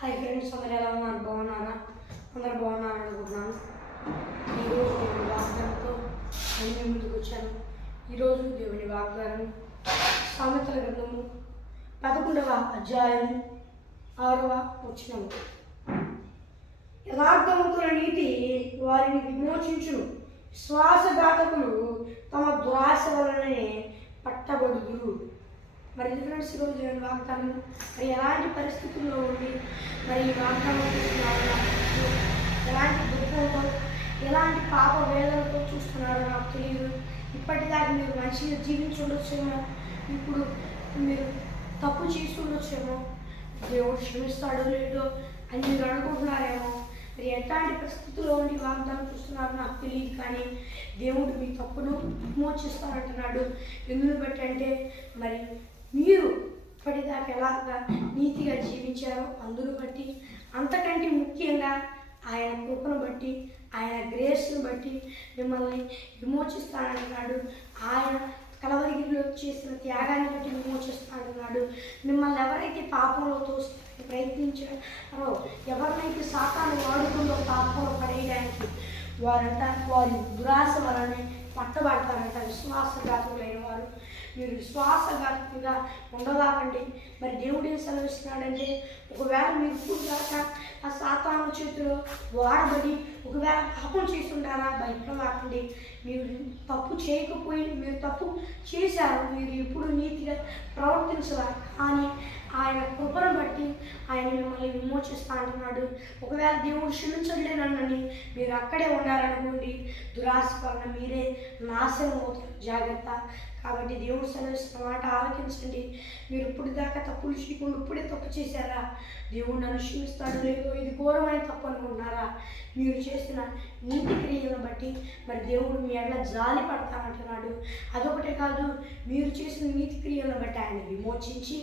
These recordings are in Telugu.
హాయ్ ఫ్రెండ్స్ అందరు ఎలా ఉన్నారు? బాగున్నారా? అందరు బాగున్నారు అనుకుంటున్నాను. ఈరోజు దేవుని వాగ్దానంతో నేను ముందుకు వచ్చాను. ఈరోజు దేవుని వాగ్దానం సామెతల గ్రంథము పదకొండవ అధ్యాయం ఆరవ వచ్చిన యథార్థవంతుల నీతి వారిని విమోచించును. శ్వాసఘాతకులు తమ దురాశ వలననే పట్టబడుదురు. మరి ఫ్రెండ్స్ ఈరోజు నేను వాగ్దానం? మరి ఎలాంటి పరిస్థితుల్లో ఉండి మరి ఈ వాగ్దానం నాకు ఎలాంటి దుఃఖంతో ఎలాంటి పాప వేదనతో చూస్తున్నారో నాకు తెలియదు. ఇప్పటిదాకా మీరు మంచిగా జీవించుండొచ్చేమో ఇప్పుడు మీరు తప్పు చేస్తుండొచ్చేమో దేవుడు క్షమిస్తాడో లేదో అని మీరు అనుకుంటున్నారేమో? మరి ఎట్లాంటి పరిస్థితుల్లో ఉండి వాగ్దానం చూస్తున్నారో నాకు తెలియదు కానీ దేవుడు మీ తప్పును విమోచిస్తానంటున్నాడు ఎందుకు బట్టి అంటే మరి మీరు ఇప్పటిదాకా ఎలాగా నీతిగా జీవించారో అందును బట్టి అంతకంటే ముఖ్యంగా ఆయన కృపను బట్టి ఆయన గ్రేస్ను బట్టి మిమ్మల్ని విమోచిస్తానంటున్నాడు ఆయన కలవరిగిరిలో చేసిన త్యాగాన్ని బట్టి విమోచిస్తానన్నాడు. మిమ్మల్ని ఎవరైతే పాపంలో తోసి ప్రయత్నించారో ఎవరినైతే సాతాను వాడుకుందో పాపంలో పడేయడానికి వారంతా వారి దురాశ వలనే పట్టబడతారంట. విశ్వాసఘాతులైన వారు మీరు విశ్వాసఘాతులుగా ఉండదాకండి మరి దేవుడు ఏం సెలవిస్తున్నాడంటే ఒకవేళ మీరు ఇప్పుడు దాకా ఆ సాతాను చేతిలో వాడబడి ఒకవేళ పాపం చేస్తుంటారా? ఉండారా భయపడవాకండి మీరు తప్పు చేయకపోయి మీరు తప్పు చేశారు. మీరు ఎప్పుడు నీతిగా ప్రవర్తించాలి కానీ ఆయన కృపను బట్టి ఆయన మిమ్మల్ని విమోచిస్తా అంటున్నాడు. ఒకవేళ దేవుడు క్షమించలేనని మీరు అక్కడే ఉండాలనుకోండి. దురాశ వలన మీరే నాశనం అవుతారు. జాగ్రత్త. కాబట్టి దేవుడు సెలవిస్తున్న మాట ఆలోచించండి మీరు ఇప్పుడు దాకా తప్పులు చేయకుండా ఇప్పుడే తప్పు చేశారా? దేవుడు నన్ను క్షమిస్తాడు లేదో ఇది ఘోరమైన తప్పు అనుకుంటున్నారా? మీరు చేసిన నీతి క్రియలను బట్టి మరి దేవుడు మీ ఎడల జాలి పడతానంటున్నాడు. అదొకటే కాదు మీరు చేసిన నీతి క్రియలను బట్టి ఆయన విమోచించి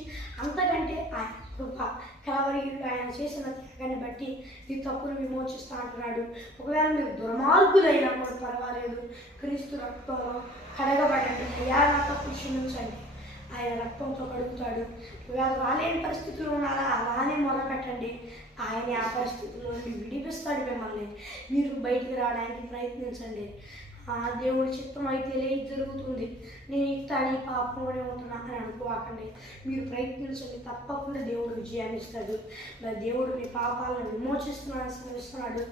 అంతకంటే ఆయన కృప కలవరి ఆయన చేసిన త్యాగాన్ని బట్టి ఈ తప్పును విమోచిస్తా అంటున్నాడు ఒకవేళ మీరు దుర్మార్గులైనా కూడా పర్వాలేదు. క్రీస్తు రక్తంలో కడగబడండి అయ్యా నా తప్పు క్షమించండి. ఆయన రక్తంతో కడుగుతాడు. ఒకవేళ రాలేని పరిస్థితులు ఉన్నారా? అలానే మొరపెట్టండి ఆయన ఆ పరిస్థితుల్లో విడిపిస్తాడు మిమ్మల్ని. మీరు బయటికి రావడానికి ప్రయత్నించండి. ఆ దేవుడి చిత్తం అయితే లేదు జరుగుతుంది. నేను ఇస్తాను పాపంలోనే ఉంటున్నా అని అనుకోకండి. మీరు ప్రయత్నించండి తప్పకుండా దేవుడు విజయాన్ని ఇస్తాడు. మరి దేవుడు మీ పాపాలను విమోచిస్తున్నాడు స్మరిస్తున్నాడు.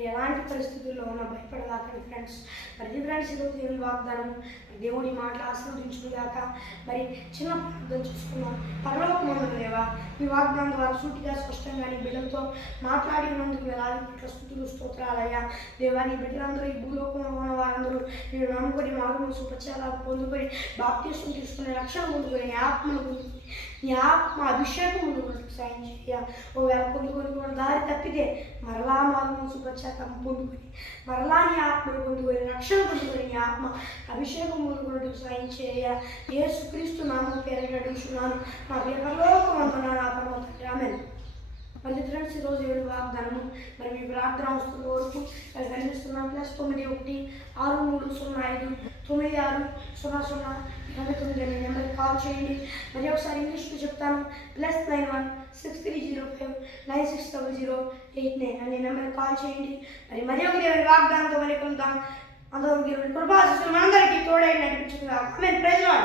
ఎలాంటి పరిస్థితుల్లో ఉన్నా భయపడదాకండి ఫ్రెండ్స్ మరి ఫ్రెండ్స్ ఈరోజు దేవుని వాగ్దానం. దేవుడి మాటలు ఆశీర్వదించుగాక మరి చిన్న ప్రార్థన చూసుకున్నాం పరలోక లేవా ఈ వాగ్దానం ద్వారా సూటిగా స్పష్టంగా నీ బిడ్డలతో మాట్లాడి ఉన్నందుకు వేలాది కోట్ల స్థుతులు స్తోత్రాలయ్యా. దేవా నీ బిడ్డలందరూ ఈ భూలోకంలో ఉన్న వారందరూ అందరూ నేను నమ్ముకొని మార్గం సుపచారాలు పొందుకొని బాప్తీసం తీసుకుని రక్షణ పొందుకొని నీ ఆత్మను నీ ఆత్మ అభిషేకం పొందుకొని సాయం చేయ. ఒకవేళ పొందుకొని కూడా దారి తప్పితే మరలా మార్గం సుపచారం పొందుకొని మరలా నీ ఆత్మను పొందుకొని రక్షణ పొందుకొని నీ ఆత్మ అభిషేకం పొందుకున్నట్టు సాయం చేయ. ఏ సుక్రీస్తు నామం పేరు నడుచున్నాను నా పేపర్లోకి వందన నా పరమ తండ్రి. ఆమెన్. మళ్ళీ ఫ్రెండ్స్ ఈరోజు ఏడు వాగ్దానము. మరి మీ ప్రార్థన వస్తున్న వరకు. సున్నా ప్లస్ తొమ్మిది ఒకటి ఆరు మూడు సున్నా ఐదు తొమ్మిది ఆరు సున్నా సున్నా ఎనభై తొమ్మిది అనే నెంబర్కి కాల్ చేయండి. మరి ఒకసారి ఇంగ్లీష్లో చెప్తాను. Plus nine one six three zero five nine six double zero eight nine అనే నెంబర్కి కాల్ చేయండి. మరి మరి ఒక దేవుని వాగ్దానంతో మరి కలుద్దాం అందరూ దేవుని కృపాశిస్తులు మనందరికీ తోడై నడిపించుకుందాం ఆమె ప్రజలు